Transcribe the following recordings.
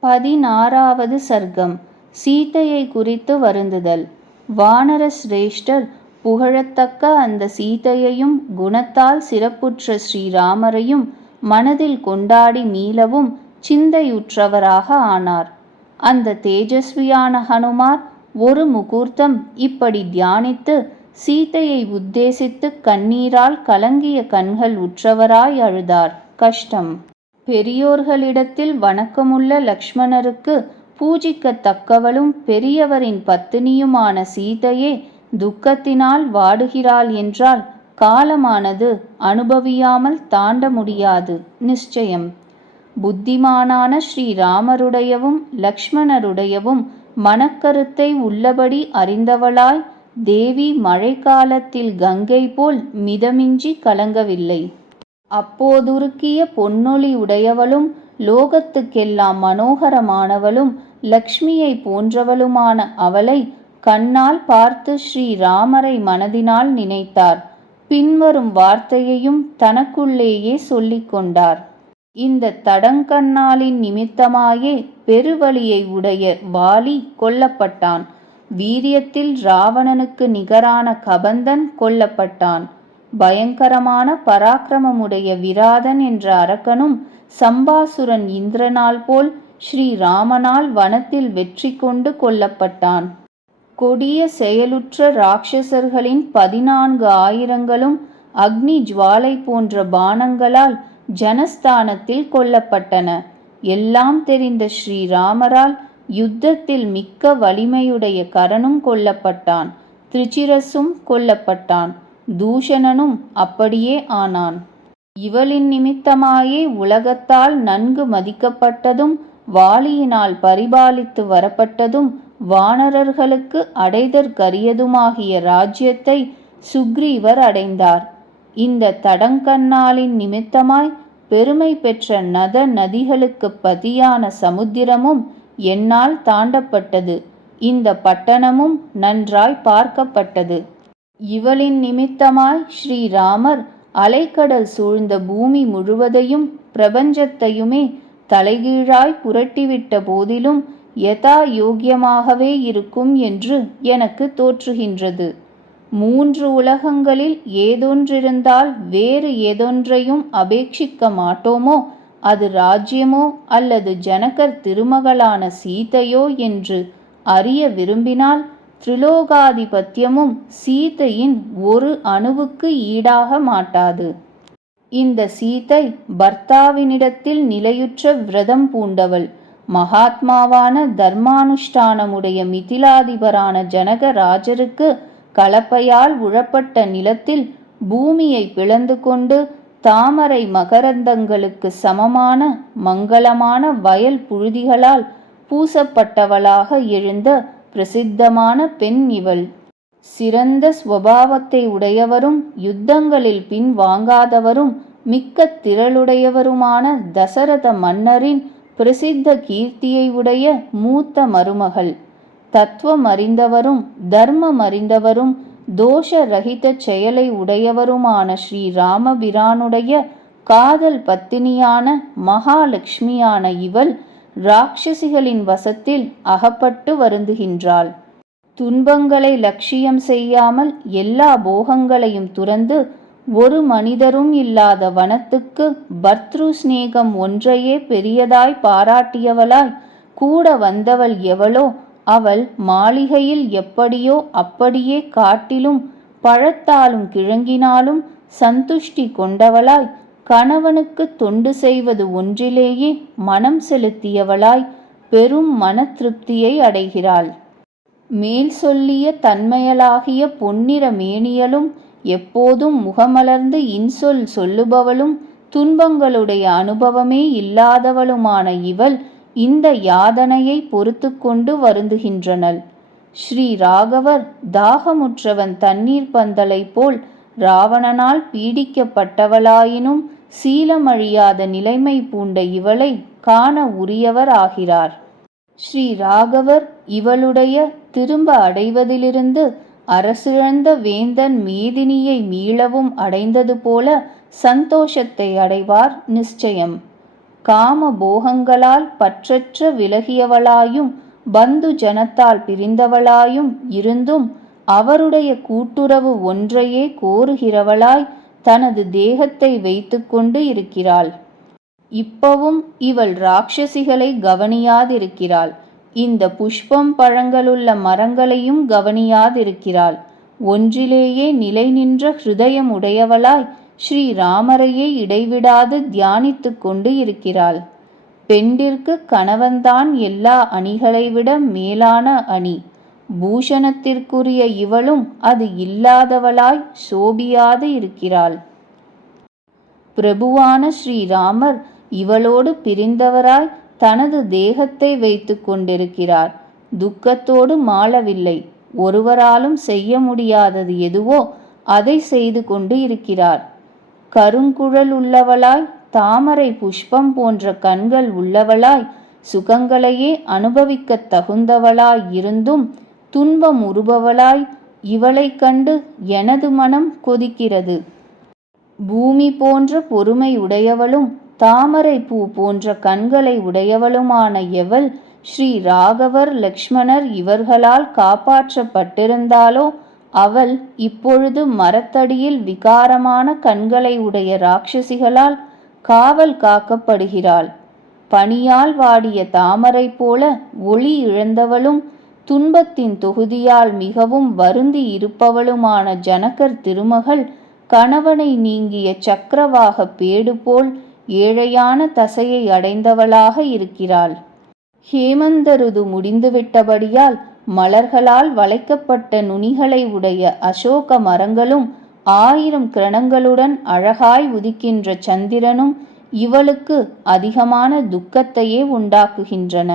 பதினாறாவது சர்க்கம் சீதையை குறித்து வருந்துதல். வானர சிரேஷ்டர் புகழத்தக்க அந்த சீதையையும் குணத்தால் சிறப்புற்ற ஸ்ரீராமரையும் மனதில் கொண்டாடி மீளவும் சிந்தையுற்றவராக ஆனார். அந்த தேஜஸ்வியான ஹனுமார் ஒரு முகூர்த்தம் இப்படி தியானித்து சீதையை உத்தேசித்து கண்ணீரால் கலங்கிய கண்கள் உற்றவராய் அழுதார். கஷ்டம். பெரியோர்களிடத்தில் வணக்கமுள்ள லக்ஷ்மணருக்கு பூஜிக்கத்தக்கவளும் பெரியவரின் பத்தினியுமான சீதையே துக்கத்தினால் வாடுகிறாள் என்றால் காலமானது அனுபவியாமல் தாண்ட முடியாது. நிச்சயம். புத்திமானான ஸ்ரீராமருடையவும் லக்ஷ்மணருடையவும் மனக்கருத்தை உள்ளபடி அறிந்தவளாய் தேவி மழைக்காலத்தில் கங்கை போல் மிதமின்றி கலங்கவில்லை. அப்போதுருக்கிய பொன்னொளி உடையவளும் லோகத்துக்கெல்லாம் மனோகரமானவளும் லக்ஷ்மியை போன்றவளுமான அவளை கண்ணால் பார்த்து ஸ்ரீராமரை மனதினால் நினைத்தார். பின்வரும் வார்த்தையையும் தனக்குள்ளேயே சொல்லிக் கொண்டார். இந்த தடங்கண்ணாலின் நிமித்தமாயே பெருவழியை உடைய வாலி கொல்லப்பட்டான். வீரியத்தில் ராவணனுக்கு நிகரான கபந்தன் கொல்லப்பட்டான். பயங்கரமான பராக்கிரமமுடைய விராதன் என்ற அரக்கனும் சம்பாசுரன் இந்திரனால் போல் ஸ்ரீராமனால் வனத்தில் வெற்றி கொண்டு கொல்லப்பட்டான். கொடிய செயலுற்ற ராட்சசர்களின் பதினான்கு ஆயிரங்களும் அக்னி ஜுவாலை போன்ற பானங்களால் ஜனஸ்தானத்தில் கொல்லப்பட்டன. எல்லாம் தெரிந்த ஸ்ரீராமரால் யுத்தத்தில் மிக்க வலிமையுடைய கரனும் கொல்லப்பட்டான். திருச்சிரசும் கொல்லப்பட்டான். தூஷணனும் அப்படியே ஆனான். இவளின் நிமித்தமாயே உலகத்தால் நன்கு மதிக்கப்பட்டதும் வாலியினால் பரிபாலித்து வரப்பட்டதும் வானரர்களுக்கு அடைதற்கரியதுமாகிய ராஜ்யத்தை சுக்ரீவர் அடைந்தார். இந்த தடங்கண்ணாலின் நிமித்தமாய் பெருமை பெற்ற நத நதிகளுக்கு பதியான சமுத்திரமும் என்னால் தாண்டப்பட்டது. இந்த பட்டணமும் நன்றாய் பார்க்கப்பட்டது. இவளின் நிமித்தமாய் ஸ்ரீராமர் அலைக்கடல் சூழ்ந்த பூமி முழுவதையும் பிரபஞ்சத்தையுமே தலைகீழாய் புரட்டிவிட்ட போதிலும் யதா யோக்கியமாகவே இருக்கும் என்று எனக்கு தோற்றுகின்றது. மூன்று உலகங்களில் ஏதொன்றிருந்தால் வேறு ஏதொன்றையும் அபேட்சிக்க மாட்டோமோ? அது ராஜ்யமோ அல்லது ஜனகர் திருமகளான சீதையோ என்று அறிய விரும்பினால் திரிலோகாதிபத்தியமும் சீதையின் ஒரு அணுவுக்கு ஈடாக மாட்டாது. இந்த சீதை பர்த்தாவினிடத்தில் நிலையுற்ற விரதம் பூண்டவள். மகாத்மாவான தர்மானுஷ்டானமுடைய மிதிலாதிபரான ஜனக ராஜருக்கு கலப்பையால் உழப்பட்ட நிலத்தில் பூமியை பிளந்து கொண்டு தாமரை மகரந்தங்களுக்கு சமமான மங்களமான வயல் புழுதிகளால் பூசப்பட்டவளாக எழுந்த பிரசித்தமான பெண் இவள். சிறந்த ஸ்வபாவத்தை உடையவரும் யுத்தங்களில் பின் வாங்காதவரும் மிக்க திரளுடையவருமான தசரத மன்னரின் பிரசித்த கீர்த்தியை உடைய மூத்த மருமகள். தத்துவம் அறிந்தவரும் தர்மம் அறிந்தவரும் தோஷ ரகித செயலை உடையவருமான ஸ்ரீ ராமபிரானுடைய காதல் பத்தினியான மகாலட்சுமியான இவள் ராட்சசிகளின் வசத்தில் அகப்பட்டு வருந்துகின்றாள். துன்பங்களை லட்சியம் செய்யாமல் எல்லா போகங்களையும் துறந்து ஒரு மனிதரும் இல்லாத வனத்துக்கு பர்த்ரு சிநேகம் ஒன்றையே பெரியதாய் பாராட்டியவளாய் கூட வந்தவள் எவளோ அவள் மாளிகையில் எப்படியோ அப்படியே காட்டிலும் பழத்தாலும் கிழங்கினாலும் சந்துஷ்டி கொண்டவளாய் கணவனுக்கு தொண்டு செய்வது ஒன்றிலேயே மனம் செலுத்தியவளாய் பெரும் மன திருப்தியை அடைகிறாள். மேல் சொல்லிய தன்மையலாகிய பொன்னிற மேனியலும் எப்போதும் முகமலர்ந்து இன்சொல் சொல்லுபவளும் துன்பங்களுடைய அனுபவமே இல்லாதவளுமான இவள் இந்த யாதனையை பொறுத்து கொண்டு வருந்துகின்றனள். ஸ்ரீ ராகவர் தாகமுற்றவன் தண்ணீர் பந்தலை போல் ராவணனால் பீடிக்கப்பட்டவளாயினும் சீலமழியாத நிலைமை பூண்ட இவளை காண உரியவர் ஆகிறார். ஸ்ரீ ராகவர் இவளுடைய திரும்ப அடைவதிலிருந்து அரசிழந்த வேந்தன் மேதினியை மீளவும் அடைந்தது போல சந்தோஷத்தை அடைவார் நிச்சயம். காம போகங்களால் பற்றற்ற விலகியவளாயும் பந்து ஜனத்தால் பிரிந்தவளாயும் இருந்தும் அவருடைய கூட்டுறவு ஒன்றையே கோருகிறவளாய் தனது தேகத்தை வைத்துக்கொண்டு இருக்கிறாள். இப்பவும் இவள் ராட்சசிகளை கவனியாதிருக்கிறாள். இந்த புஷ்பம் பழங்களுள்ள மரங்களையும் கவனியாதிருக்கிறாள். ஒன்றிலேயே நிலை நின்ற ஹிருதயம் உடையவளாய் ஸ்ரீராமரையே இடைவிடாது தியானித்து கொண்டு இருக்கிறாள். பெண்டிற்கு கணவன்தான் எல்லா அணிகளை விட மேலான அணி. பூஷணத்திற்குரிய இவளும் அது இல்லாதவளாய் சோபியாது இருக்கிறாள். பிரபுவான ஸ்ரீராமர் இவளோடு பிரிந்தவராய் தனது தேகத்தை வைத்து கொண்டிருக்கிறார். துக்கத்தோடு மாளவில்லை. ஒருவராலும் செய்ய முடியாதது எதுவோ அதை செய்து கொண்டு இருக்கிறார். கருங்குழல் உள்ளவளாய் தாமரை புஷ்பம் போன்ற கண்கள் உள்ளவளாய் சுகங்களையே அனுபவிக்கத் தகுந்தவளாய் இருந்தும் துன்பம் உருபவளாய் இவளைக் கண்டு எனது மனம் கொதிக்கிறது. பூமி போன்ற பொறுமை உடையவளும் தாமரை பூ போன்ற கண்களை உடையவளுமான எவள் ஸ்ரீ ராகவர் லக்ஷ்மணர் இவர்களால் காப்பாற்றப்பட்டிருந்தாலோ அவள் இப்பொழுது மரத்தடியில் விகாரமான கண்களை உடைய ராட்சசிகளால் காவல் காக்கப்படுகிறாள். பனியால் வாடிய தாமரை போல ஒளி இழந்தவளும் துன்பத்தின் தொகுதியால் மிகவும் வருந்தி இருப்பவளுமான ஜனகர் திருமகள் கணவனை நீங்கிய சக்கரவாக பேடு போல் ஏழையான தசையை அடைந்தவளாக இருக்கிறாள். ஹேமந்தருது முடிந்துவிட்டபடியால் மலர்களால் வளைக்கப்பட்ட நுனிகளை உடைய அசோக மரங்களும் ஆயிரம் கிரணங்களுடன் அழகாய் உதிக்கின்ற சந்திரனும் இவளுக்கு அதிகமான துக்கத்தையே உண்டாக்குகின்றன.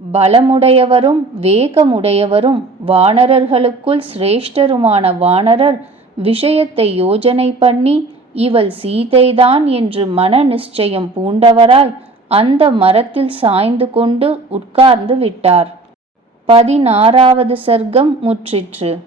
பலமுடையவரும் வேகமுடையவரும் வானரர்களுக்குள் சிரேஷ்டருமான வானரர் விஷயத்தை யோஜனை பண்ணி இவள் சீதைதான் என்று மன நிச்சயம் பூண்டவராய் அந்த மரத்தில் சாய்ந்து கொண்டு உட்கார்ந்து விட்டார். பதினாறாவது சர்க்கம் முற்றிற்று.